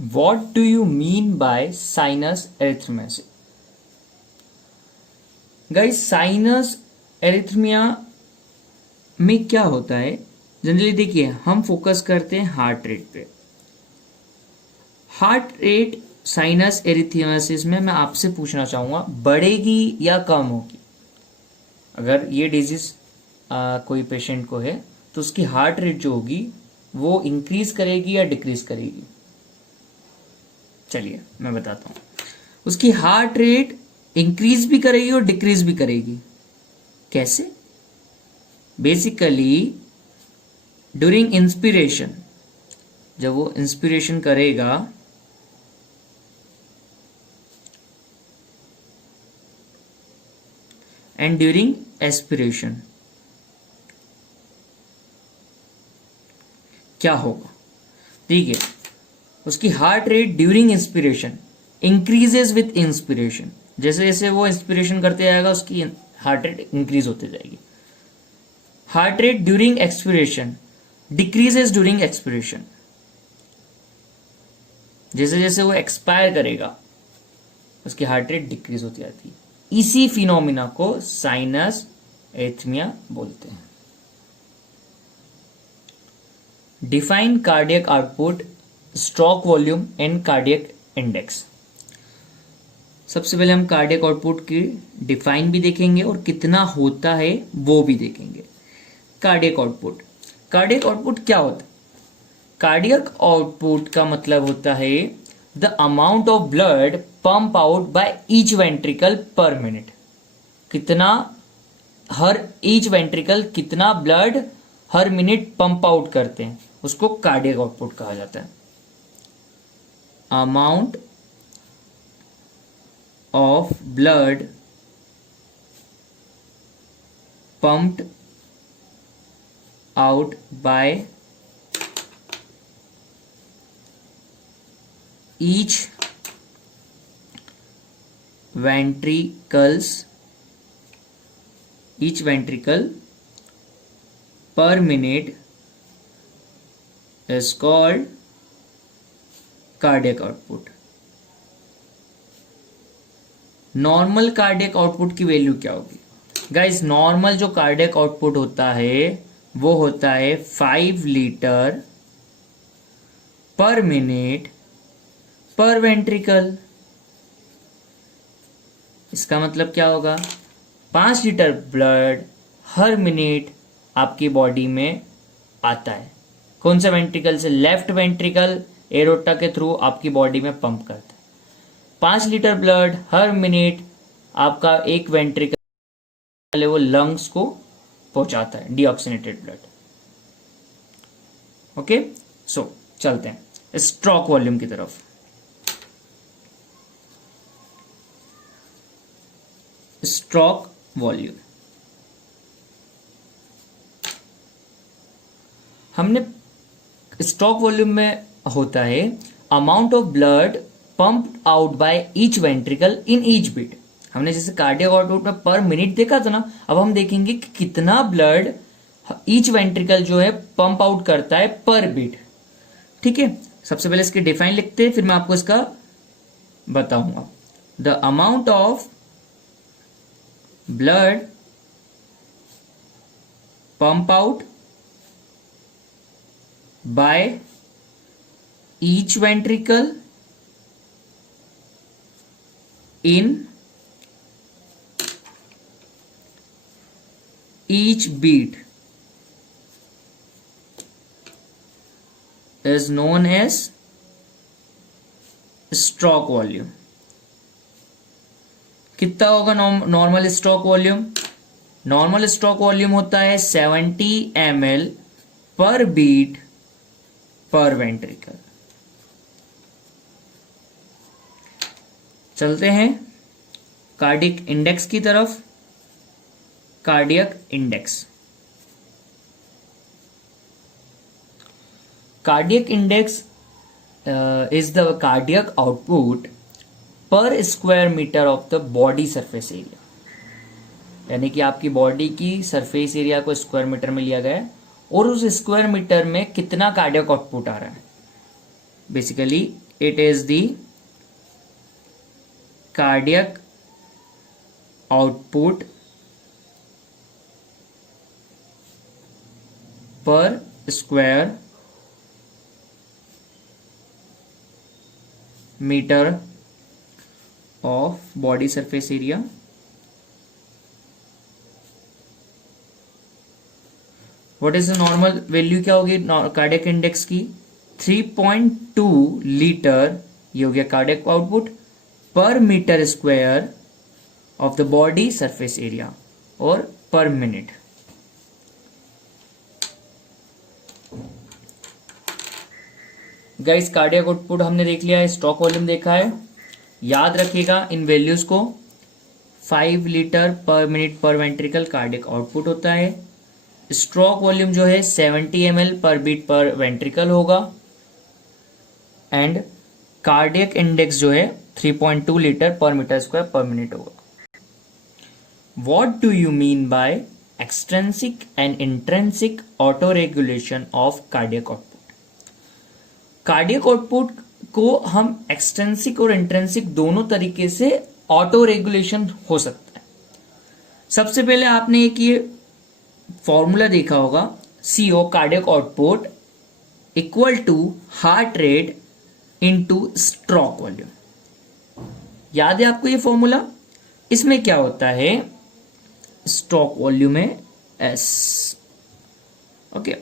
What do you mean by sinus arrhythmia? Guys sinus arrhythmia में क्या होता है? जनरली देखिए हम फोकस करते हैं हार्ट रेट पे। हार्ट रेट साइनस एरिथमियासिस में मैं आपसे पूछना चाहूंगा बढ़ेगी या कम होगी? अगर ये डिजीज कोई पेशेंट को है तो उसकी हार्ट रेट जो होगी वो इंक्रीज करेगी या डिक्रीज करेगी? चलिए मैं बताता हूं। उसकी हार्ट रेट इंक्रीज भी करेगी और डिक्रीज भी करेगी। कैसे? बेसिकली ड्यूरिंग इंस्पिरेशन, जब वो इंस्पिरेशन करेगा एंड ड्यूरिंग एक्सपिरेशन क्या होगा? ठीक है, उसकी heart rate during inspiration increases with inspiration. जैसे जैसे वो इंस्पिरेशन करते जाएगा उसकी हार्ट रेट इंक्रीज होते जाएगी। Heart rate during expiration decreases during expiration. जैसे जैसे वो एक्सपायर करेगा उसकी हार्ट रेट डिक्रीज होती जाती है। इसी फिनोमिना को साइनस एरिथमिया बोलते हैं। Define cardiac output, stroke volume and cardiac index. सबसे पहले हम कार्डियक आउटपुट की डिफाइन भी देखेंगे और कितना होता है वो भी देखेंगे। कार्डियक आउटपुट, कार्डियक आउटपुट क्या होता है? कार्डियक आउटपुट का मतलब होता है the amount of blood pump out by each ventricle पर मिनट। कितना हर ईच वेंट्रिकल कितना ब्लड हर मिनट पंप आउट करते हैं, उसको कार्डियक आउटपुट कहा जाता है। Amount of blood pumped out by each ventricle per minute is called cardiac output. Normal cardiac output की वैल्यू क्या होगी? गाइस नॉर्मल जो कार्डियक आउटपुट होता है वो होता है 5 लीटर पर मिनट पर वेंट्रिकल। इसका मतलब क्या होगा? 5 लीटर ब्लड हर मिनट आपकी बॉडी में आता है। कौन सा वेंट्रिकल से? लेफ्ट वेंट्रिकल एरोटा के थ्रू आपकी बॉडी में पंप करता है। 5 लीटर ब्लड हर मिनट आपका एक वेंट्रिकल है वो लंग्स को पहुंचाता है, डीऑक्सीनेटेड ब्लड। ओके, सो चलते हैं स्ट्रोक वॉल्यूम की तरफ। स्ट्रोक वॉल्यूम हमने स्ट्रोक वॉल्यूम में होता है amount of blood pumped out by each ventricle in each beat. हमने जैसे कार्डियक आउटपुट में पर मिनट देखा था ना, अब हम देखेंगे कि कितना ब्लड ईच वेंट्रिकल जो है पंप आउट करता है पर बीट। ठीक है, सबसे पहले इसके डिफाइन लिखते हैं, फिर मैं आपको इसका बताऊंगा। The amount of blood pump out by each ventricle in each beat is known as stroke volume. कितना होगा normal stroke volume? Normal stroke volume होता है 70 ml पर बीट पर वेंट्रिकल। चलते हैं कार्डियक इंडेक्स की तरफ। Cardiac index, cardiac index is the cardiac output per square metre of the body surface area. यानी कि आपकी बॉडी की सरफेस एरिया को स्क्वायर मीटर में लिया गया है और उस स्क्वायर मीटर में कितना कार्डियक आउटपुट आ रहा है basically it is the cardiac output per square meter of body surface area. What is the normal value, क्या होगी कार्डियक इंडेक्स की? 3.2 लीटर, ये हो गया cardiac output per metre square of the body surface area और per minute. Guys cardiac output हमने देख लिया है, स्ट्रोक वॉल्यूम देखा है. याद रखिएगा इन वैल्यूज को. 5 लीटर पर मिनट पर वेंट्रिकल कार्डियक आउटपुट होता है. स्ट्रोक वॉल्यूम जो है 70 ml पर बीट पर वेंट्रिकल होगा. एंड कार्डियक इंडेक्स जो है 3.2 लीटर पर मीटर स्क्वायर पर मिनट होगा. What do you mean by extrinsic and intrinsic auto regulation of cardiac output? Cardiac output को हम एक्सट्रिंसिक और इंट्रिंसिक दोनों तरीके से ऑटो रेगुलेशन हो सकता है. सबसे पहले आपने एक ये फॉर्मूला देखा होगा, CO cardiac output equal to heart rate into stroke volume. याद है आपको ये फॉर्मूला? इसमें क्या होता है, स्ट्रोक वॉल्यूम है S. ओके,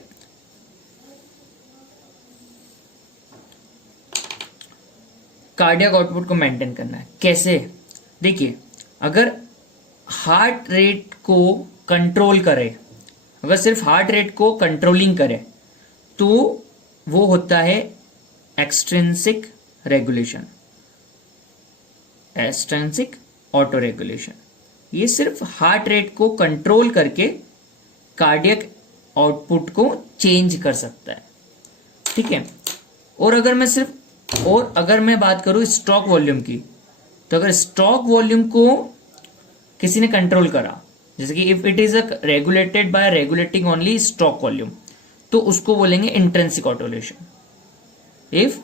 कार्डियक आउटपुट को मेंटेन करना है. कैसे? देखिए, अगर हार्ट रेट को कंट्रोल करे, अगर सिर्फ हार्ट रेट को कंट्रोलिंग करे तो वो होता है extrinsic regulation, extrinsic auto regulation. ये सिर्फ हार्ट रेट को कंट्रोल करके कार्डियक आउटपुट को चेंज कर सकता है. ठीक है. और अगर मैं बात करूं स्ट्रोक वॉल्यूम की, तो अगर स्ट्रोक वॉल्यूम को किसी ने कंट्रोल करा, जैसे कि if it is a regulated by regulating only stroke volume, तो उसको बोलेंगे intrinsic autoregulation. If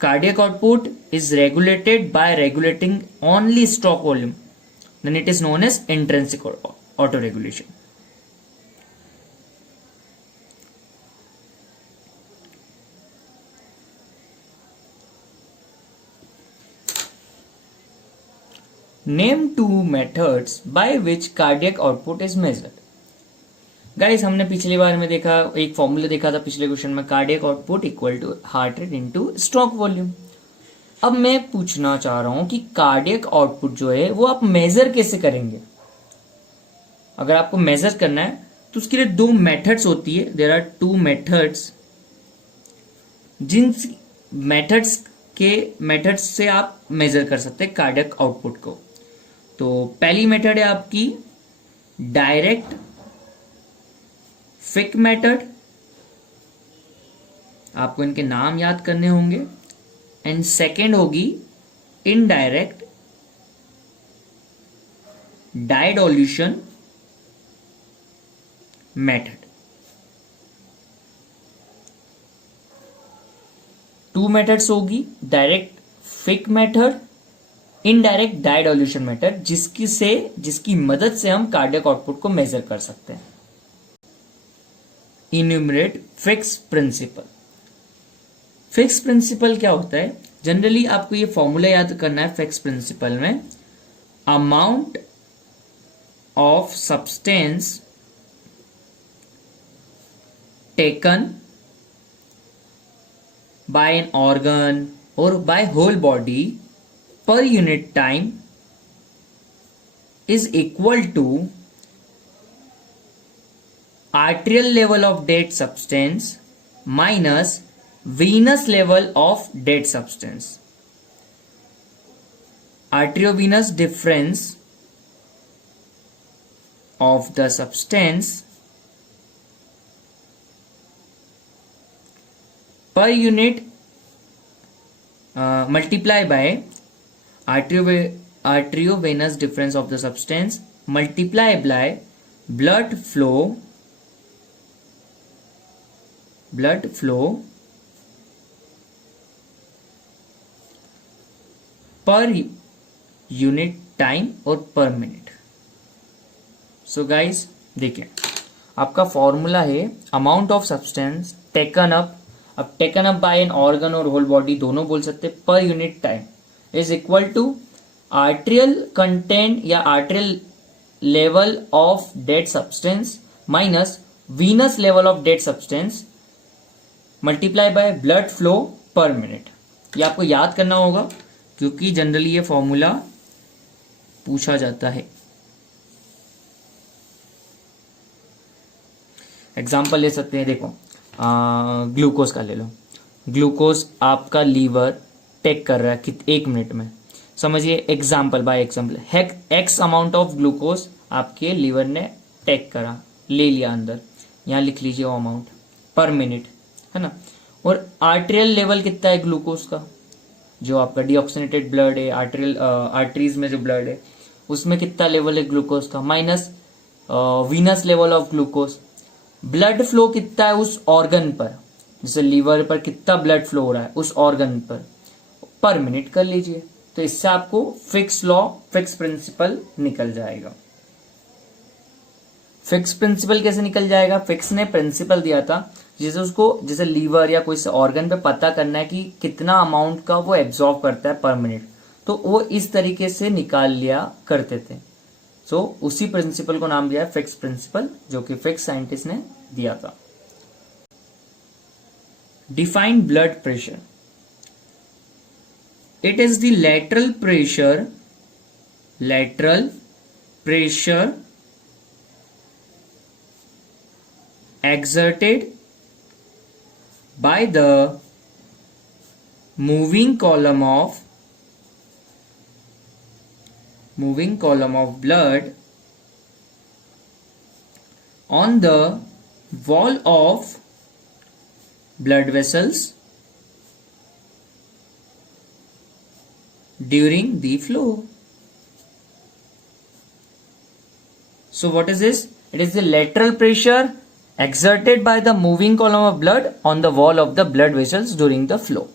cardiac output is regulated by regulating only stroke volume, then it is known as intrinsic auto regulation. Name 2 methods by which cardiac output is measured. Guys हमने पिछली बार में देखा, एक formula देखा था पिछले क्वेश्चन में, cardiac output equal to heart rate into stroke volume. अब मैं पूछना चाह रहा हूं कि कार्डियक आउटपुट जो है वो आप मेजर कैसे करेंगे? अगर आपको मेजर करना है तो उसके लिए 2 मेथड्स होती है. देयर आर 2 मेथड्स, जिन मेथड्स से आप मेजर कर सकते हैं कार्डियक आउटपुट को. तो पहली मेथड है आपकी डायरेक्ट फिक मेथड, आपको इनके नाम याद करने होंगे. एंड सेकेंड होगी इनडायरेक्ट डाइडोल्यूशन मेथड. 2 मेथड्स होगी, डायरेक्ट फिक मेथड, इनडायरेक्ट डाइडोल्यूशन मेथड, जिसकी मदद से हम कार्डियक आउटपुट को मेजर कर सकते हैं. Enumerate Fick's principle. Fick's principle क्या होता है? जनरली आपको ये फॉर्मूला याद करना है. फिक्स प्रिंसिपल में amount of substance taken by an organ और by whole body per unit time is equal to arterial level of dead substance minus venous level of dead substance. Arteriovenous difference of the substance per unit multiply by arteriovenous difference of the substance multiply by blood flow per unit time और per minute. So guys देखिए, आपका formula है amount of substance taken up, अब taken up by an organ और whole body दोनों बोल सकते हैं, per unit time is equal to arterial content या arterial level of dead substance minus venous level of dead substance multiply by blood flow per minute. ये आपको याद करना होगा क्योंकि जनरली ये फॉर्मूला पूछा जाता है। एग्जाम्पल ले सकते हैं, देखो ग्लूकोज का ले लो। ग्लूकोज आपका लीवर टेक कर रहा है 1 मिनट में, समझिए example by example, x amount of glucose आपके लीवर ने टेक करा, ले लिया अंदर, यहाँ लिख लीजिए वो अमाउंट पर मिनट, है ना। और आर्टेरियल लेवल कितना है ग्लूकोज का, जो आपका डीऑक्सीनेटेड ब्लड है, आर्टेरियल आर्टरीज में जो ब्लड है उसमें कितना लेवल है ग्लूकोज का, minus venous level of glucose. Blood flow कितना है उस ऑर्गन पर, जैसे लीवर पर कितना ब्लड फ्लो हो रहा है उस ऑर्गन पर मिनट कर लीजिए, तो इससे आपको फिक्स लॉ, फिक्स प्रिंसिपल निकल जाएगा। फिक्स प्रिंसिपल कैसे निकल जाएगा, फिक्स ने प्रिंसिपल दिया था, जैसे लीवर या कोई ऑर्गन पे पता करना है कि कितना अमाउंट का वो एब्जॉर्व करता है पर मिनट, तो वो इस तरीके से निकाल लिया करते थे। सो उसी प्रिंसिपल को नाम दिया है फिक्स प्रिंसिपल, जो कि फिक्स साइंटिस्ट ने दिया था। Define blood pressure, it is the lateral pressure exerted by the moving column of blood on the wall of blood vessels during the flow. So what is this? It is the lateral pressure exerted by the moving column of blood on the wall of the blood vessels during the flow.